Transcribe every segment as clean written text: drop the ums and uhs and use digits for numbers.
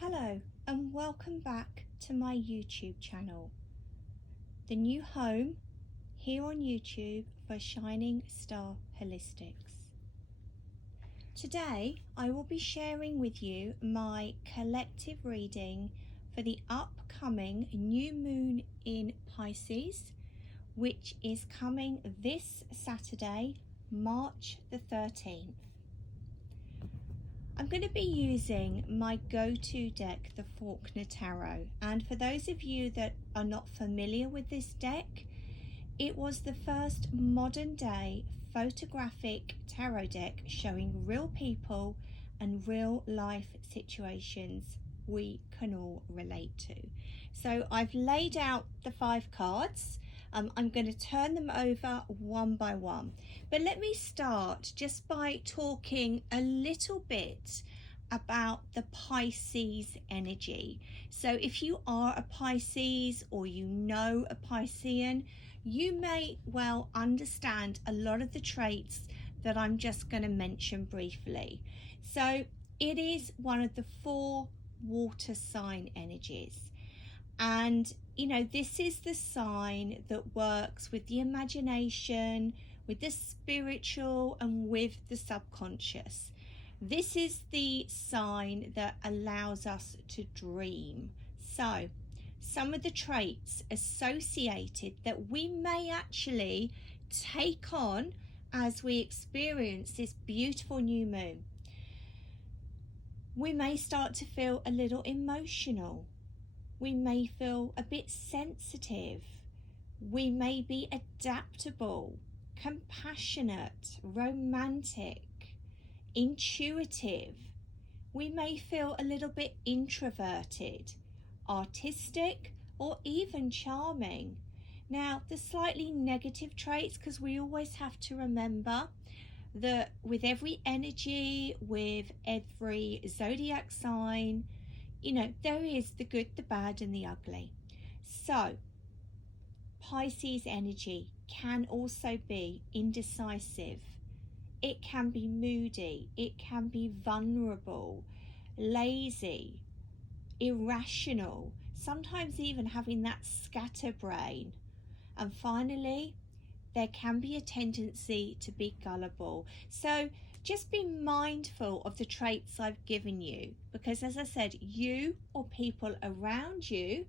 Hello and welcome back to my YouTube channel, the new home here on YouTube for Shining Star Holistics. Today I will be sharing with you my collective reading for the upcoming new moon in Pisces, which is coming this Saturday, March the 13th. I'm going to be using my go-to deck, the Faulkner Tarot, and for those of you that are not familiar with this deck, it was the first modern day photographic tarot deck showing real people and real life situations we can all relate to. So I've laid out the 5 cards. I'm going to turn them over one by one. But let me start just by talking a little bit about the Pisces energy. So if you are a Pisces or you know a Piscean, you may well understand a lot of the traits that I'm just going to mention briefly. So it is one of the 4 water sign energies. And, you know, this is the sign that works with the imagination, with the spiritual, and with the subconscious. This is the sign that allows us to dream. So, some of the traits associated that we may actually take on as we experience this beautiful new moon. We may start to feel a little emotional. We may feel a bit sensitive. We may be adaptable, compassionate, romantic, intuitive. We may feel a little bit introverted, artistic, or even charming. Now, the slightly negative traits, because we always have to remember that with every energy, with every zodiac sign, you know, there is the good, the bad, and the ugly. So, Pisces energy can also be indecisive. It can be moody. It can be vulnerable, lazy, irrational, sometimes even having that scatterbrain. And finally, there can be a tendency to be gullible. So just be mindful of the traits I've given you, because as I said, you or people around you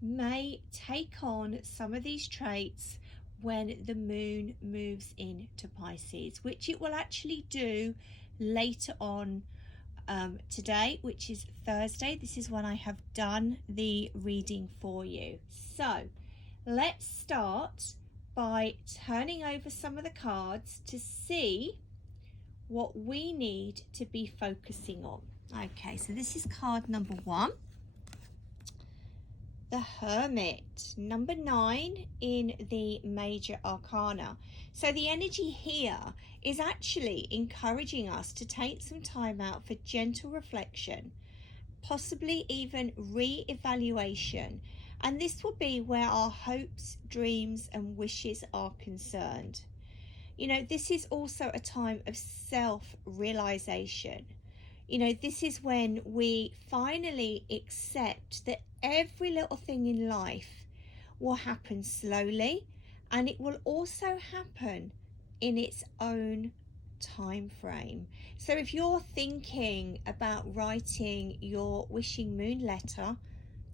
may take on some of these traits when the moon moves into Pisces, which it will actually do later on today, which is Thursday. This is when I have done the reading for you. So let's start by turning over some of the cards to see what we need to be focusing on. Okay, so this is card number 1, the Hermit, number 9 in the Major Arcana. So the energy here is actually encouraging us to take some time out for gentle reflection, possibly even re-evaluation. And this will be where our hopes, dreams, and wishes are concerned. You know, this is also a time of self-realization. You know, this is when we finally accept that every little thing in life will happen slowly, and it will also happen in its own time frame. So if you're thinking about writing your wishing moon letter,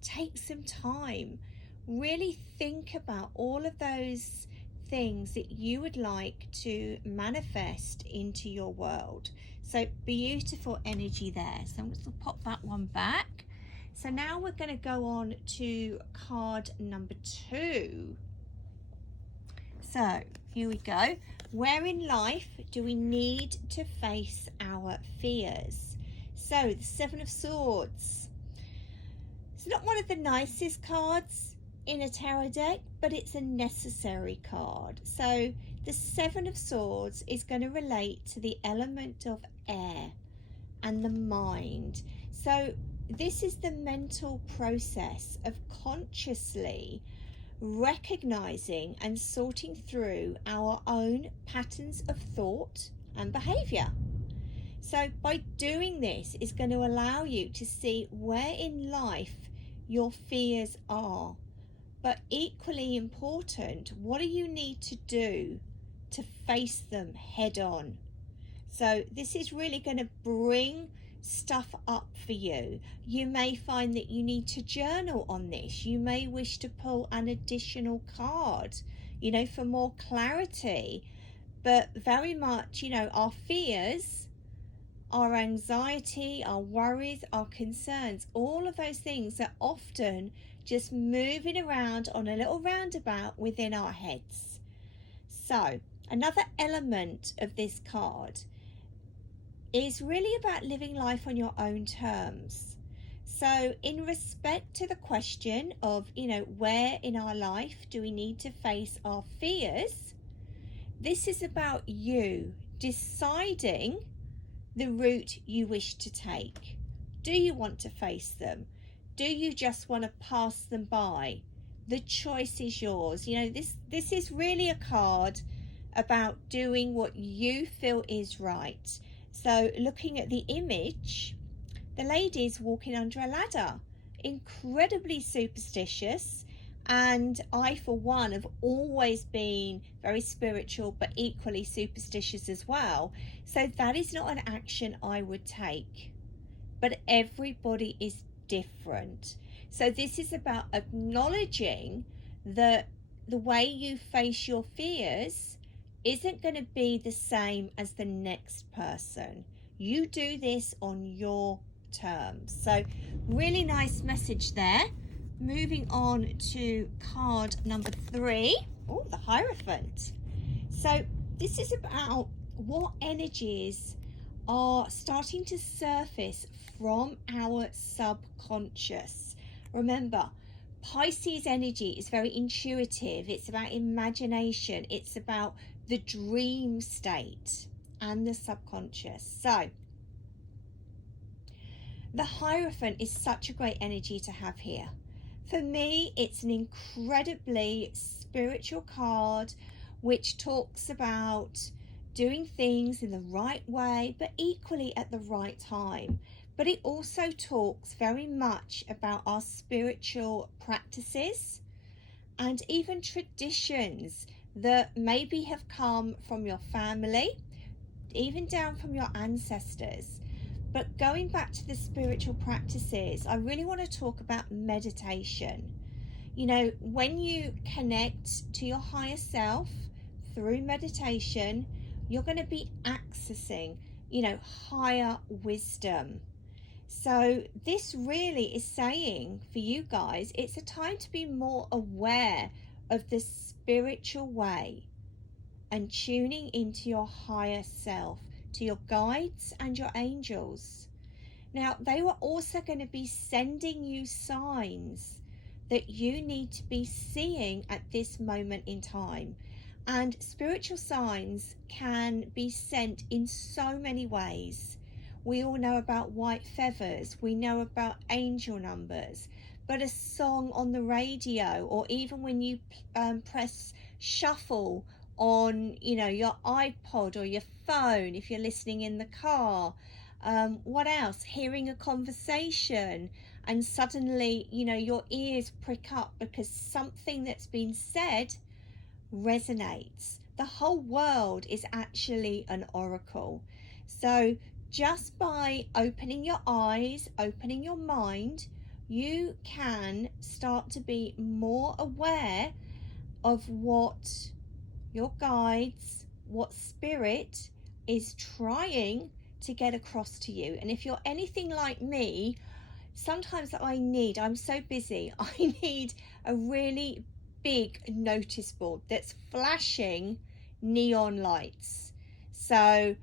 take some time. Really think about all of those things that you would like to manifest into your world. So beautiful energy there. So I'm going to pop that one back. So now we're going to go on to card number 2. So here we go. Where in life do we need to face our fears? So the 7 of Swords. It's not one of the nicest cards in a tarot deck, but it's a necessary card. So the 7 of Swords is going to relate to the element of air and the mind. So this is the mental process of consciously recognizing and sorting through our own patterns of thought and behavior. So by doing this is going to allow you to see where in life your fears are. But equally important, what do you need to do to face them head on? So this is really going to bring stuff up for you. You may find that you need to journal on this. You may wish to pull an additional card, for more clarity. But very much, our fears, our anxiety, our worries, our concerns, all of those things are often just moving around on a little roundabout within our heads. So another element of this card is really about living life on your own terms. So in respect to the question of, where in our life do we need to face our fears, this is about you deciding the route you wish to take. Do you want to face them? Do you just want to pass them by? The choice is yours. This is really a card about doing what you feel is right. So looking at the image, the lady's walking under a ladder, incredibly superstitious. And I, for one, have always been very spiritual, but equally superstitious as well. So that is not an action I would take. But everybody is different. So this is about acknowledging that the way you face your fears isn't going to be the same as the next person. You do this on your terms. So really nice message there. Moving on to card number 3. Oh, the Hierophant. So this is about what energies are starting to surface from our subconscious. Remember, Pisces energy is very intuitive. It's about imagination. It's about the dream state and the subconscious. So the Hierophant is such a great energy to have here. For me, it's an incredibly spiritual card which talks about doing things in the right way, but equally at the right time. But it also talks very much about our spiritual practices and even traditions that maybe have come from your family, even down from your ancestors. But going back to the spiritual practices, I really want to talk about meditation. When you connect to your higher self through meditation, you're going to be accessing, higher wisdom. So this really is saying for you guys, it's a time to be more aware of the spiritual way and tuning into your higher self, to your guides and your angels. Now, they were also going to be sending you signs that you need to be seeing at this moment in time. And spiritual signs can be sent in so many ways. We all know about white feathers. We know about angel numbers. But a song on the radio, or even when you press shuffle on, your iPod or your phone, if you're listening in the car. What else? Hearing a conversation and suddenly, your ears prick up because something that's been said resonates. The whole world is actually an oracle. So just by opening your eyes, opening your mind, you can start to be more aware of what your guides, what spirit is trying to get across to you. And if you're anything like me, sometimes I'm so busy, I need a really big notice board that's flashing neon lights. So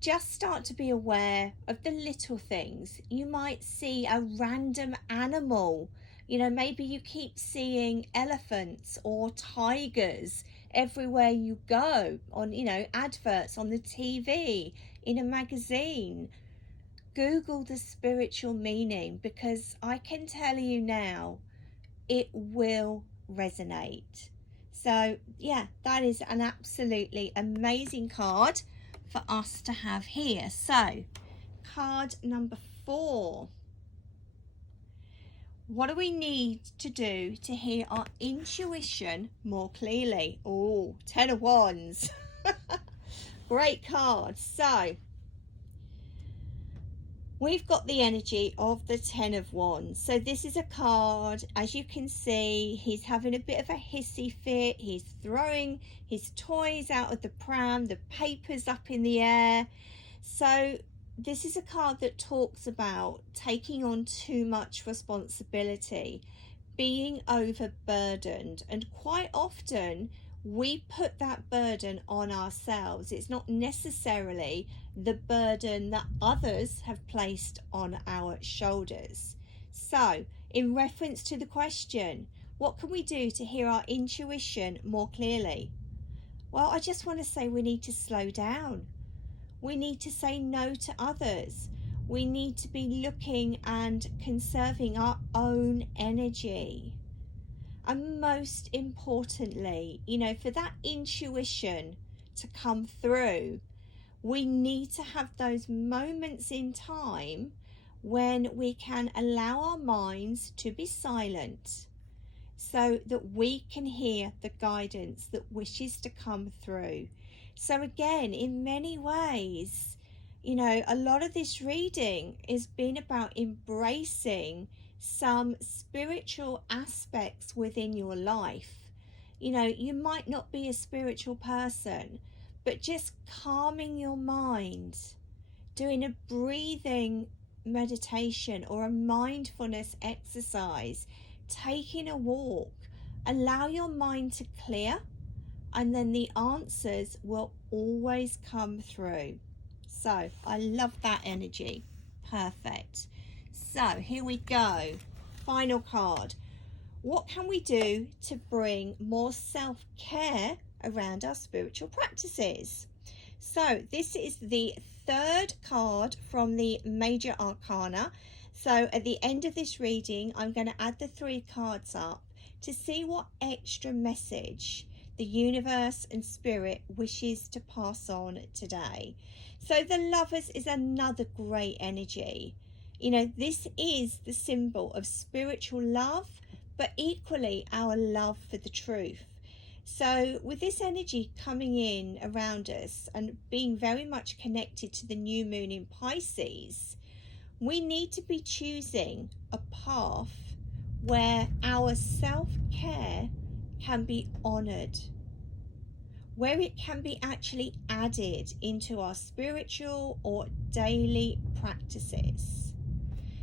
just start to be aware of the little things. You might see a random animal. Maybe you keep seeing elephants or tigers everywhere you go, on adverts on the TV, in a magazine. Google the spiritual meaning, because I can tell you now it will resonate. So yeah, that is an absolutely amazing card for us to have here. So card number 4. What do we need to do to hear our intuition more clearly? Oh, 10 of Wands. Great card. So we've got the energy of the 10 of Wands. So this is a card, as you can see, he's having a bit of a hissy fit. He's throwing his toys out of the pram, the paper's up in the air. So this is a card that talks about taking on too much responsibility, being overburdened, and quite often we put that burden on ourselves. It's not necessarily the burden that others have placed on our shoulders. So, in reference to the question, what can we do to hear our intuition more clearly? Well, I just want to say we need to slow down. We need to say no to others. We need to be looking and conserving our own energy. And most importantly, for that intuition to come through, we need to have those moments in time when we can allow our minds to be silent so that we can hear the guidance that wishes to come through. So again, in many ways, a lot of this reading has been about embracing some spiritual aspects within your life. You might not be a spiritual person, but just calming your mind, doing a breathing meditation or a mindfulness exercise, taking a walk, allow your mind to clear, and then the answers will always come through. So I love that energy. Perfect. So here we go. Final card. What can we do to bring more self-care around our spiritual practices? So this is the 3rd card from the Major Arcana. So at the end of this reading, I'm going to add the 3 cards up to see what extra message the universe and spirit wishes to pass on today. So the Lovers is another great energy. This is the symbol of spiritual love, but equally our love for the truth. So with this energy coming in around us and being very much connected to the new moon in Pisces, we need to be choosing a path where our self-care can be honored, where it can be actually added into our spiritual or daily practices.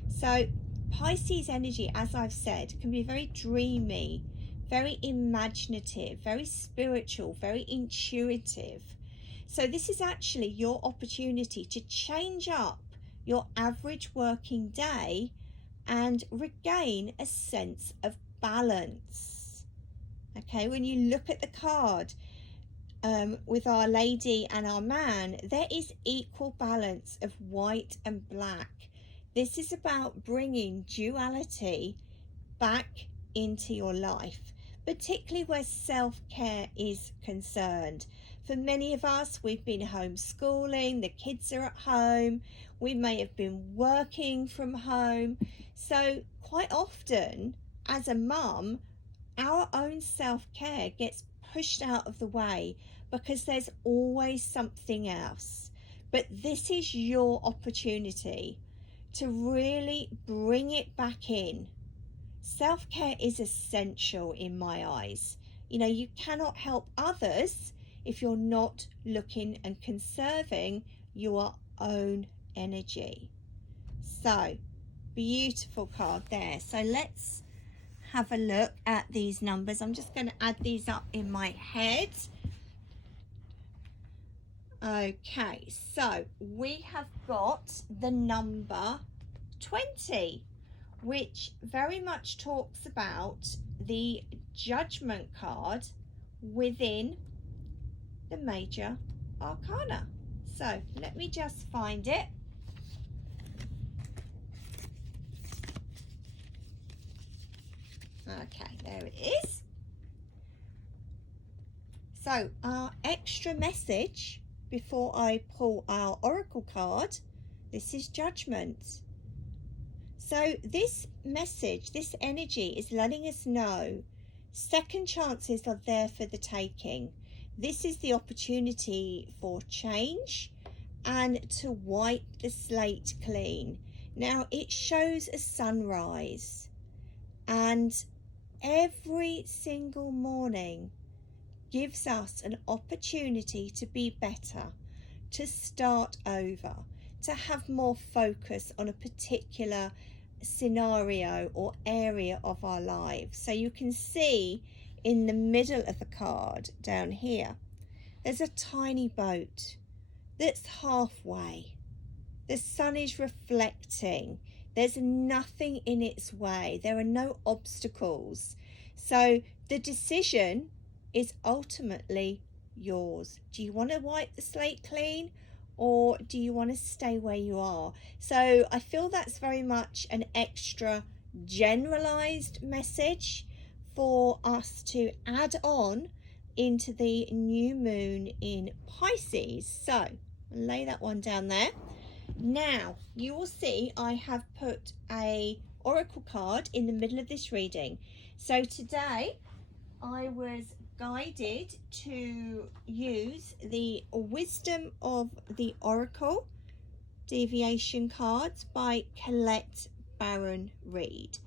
So Pisces energy, as I've said, can be very dreamy, very imaginative, very spiritual, very intuitive. So this is actually your opportunity to change up your average working day and regain a sense of balance. Okay, when you look at the card with our lady and our man, there is equal balance of white and black. This is about bringing duality back into your life, particularly where self-care is concerned. For many of us, we've been homeschooling, the kids are at home, we may have been working from home. So quite often, as a mum, our own self-care gets pushed out of the way because there's always something else. But this is your opportunity to really bring it back in. Self-care is essential in my eyes. You cannot help others if you're not looking and conserving your own energy. So, beautiful card there. So let's have a look at these numbers. I'm just going to add these up in my head. Okay, so we have got the number 20, which very much talks about the Judgment card within the Major Arcana. So let me just find it. Okay, there it is. So our extra message before I pull our oracle card This is Judgment. So this message, this energy is letting us know second chances are there for the taking. This is the opportunity for change and to wipe the slate clean. Now it shows a sunrise, and every single morning gives us an opportunity to be better, to start over, to have more focus on a particular scenario or area of our lives. So you can see in the middle of the card down here, there's a tiny boat that's halfway. The sun is reflecting. There's nothing in its way. There are no obstacles. So the decision is ultimately yours. Do you want to wipe the slate clean, or do you want to stay where you are? So I feel that's very much an extra generalized message for us to add on into the new moon in Pisces. So I'll lay that one down there. Now you will see I have put a oracle card in the middle of this reading. So today I was guided to use the Wisdom of the Oracle deviation cards by Colette Baron Reed.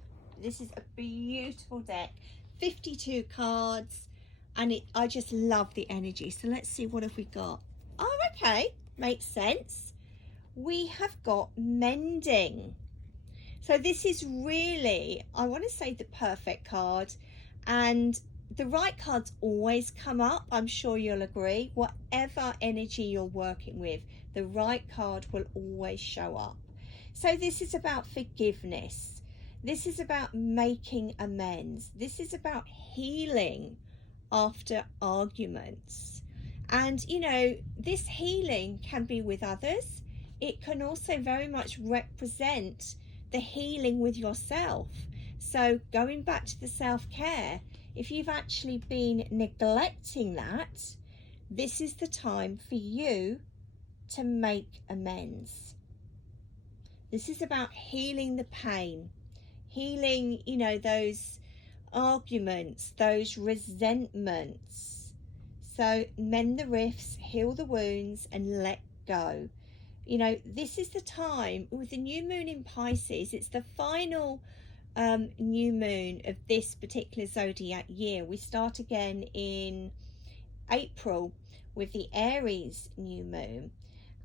This is a beautiful deck, 52 cards, and I just love the energy. So let's see, what have we got? Oh, okay, makes sense. We have got mending. So this is really, I want to say, the perfect card, and the right cards always come up. I'm sure you'll agree. Whatever energy you're working with, the right card will always show up. So this is about forgiveness. This is about making amends. This is about healing after arguments. And, you know, this healing can be with others. It can also very much represent the healing with yourself. So going back to the self-care, if you've actually been neglecting that, this is the time for you to make amends. This is about healing the pain, healing, you know, those arguments, those resentments. So mend the rifts, heal the wounds, and let go. You know, this is the time with the new moon in Pisces. It's the final new moon of this particular zodiac year. We start again in April with the Aries new moon,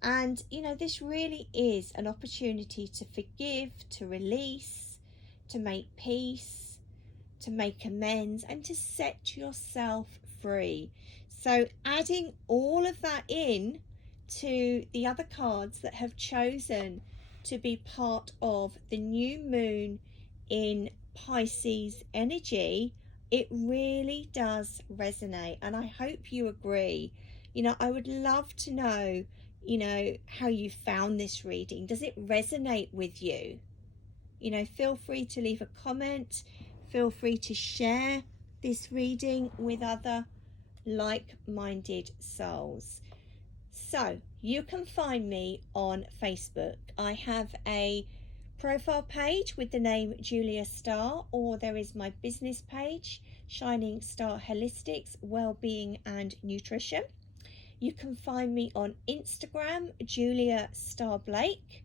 and you know, this really is an opportunity to forgive, to release, to make peace, to make amends, and to set yourself free. So adding all of that in to the other cards that have chosen to be part of the new moon in Pisces energy, it really does resonate, and I hope you agree. You know, I would love to know, you know, how you found this reading. Does it resonate with you? You know, feel free to leave a comment. Feel free to share this reading with other like-minded souls. So you can find me on Facebook. I have a profile page with the name Julia Star, or there is my business page, Shining Star Holistics, Wellbeing and Nutrition. You can find me on Instagram, Julia Star Blake.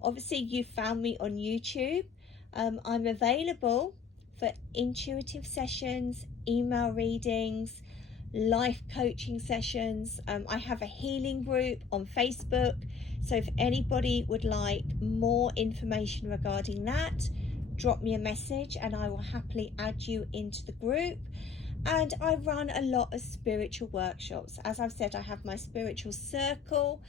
Obviously you found me on YouTube. I'm available for intuitive sessions, email readings, life coaching sessions. I have a healing group on Facebook, so if anybody would like more information regarding that, drop me a message and I will happily add you into the group. And I run a lot of spiritual workshops. As I've said, I have my spiritual circle,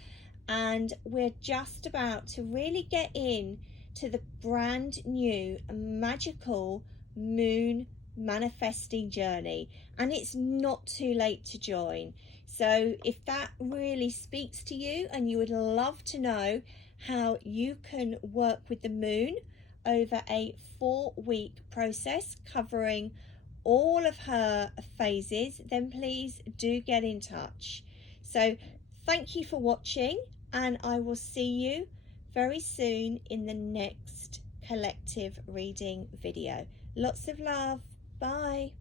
and we're just about to really get in to the brand new magical moon manifesting journey, and it's not too late to join. So if that really speaks to you and you would love to know how you can work with the moon over a 4-week process covering all of her phases, then please do get in touch. So thank you for watching, and I will see you very soon in the next collective reading video. Lots of love. Bye.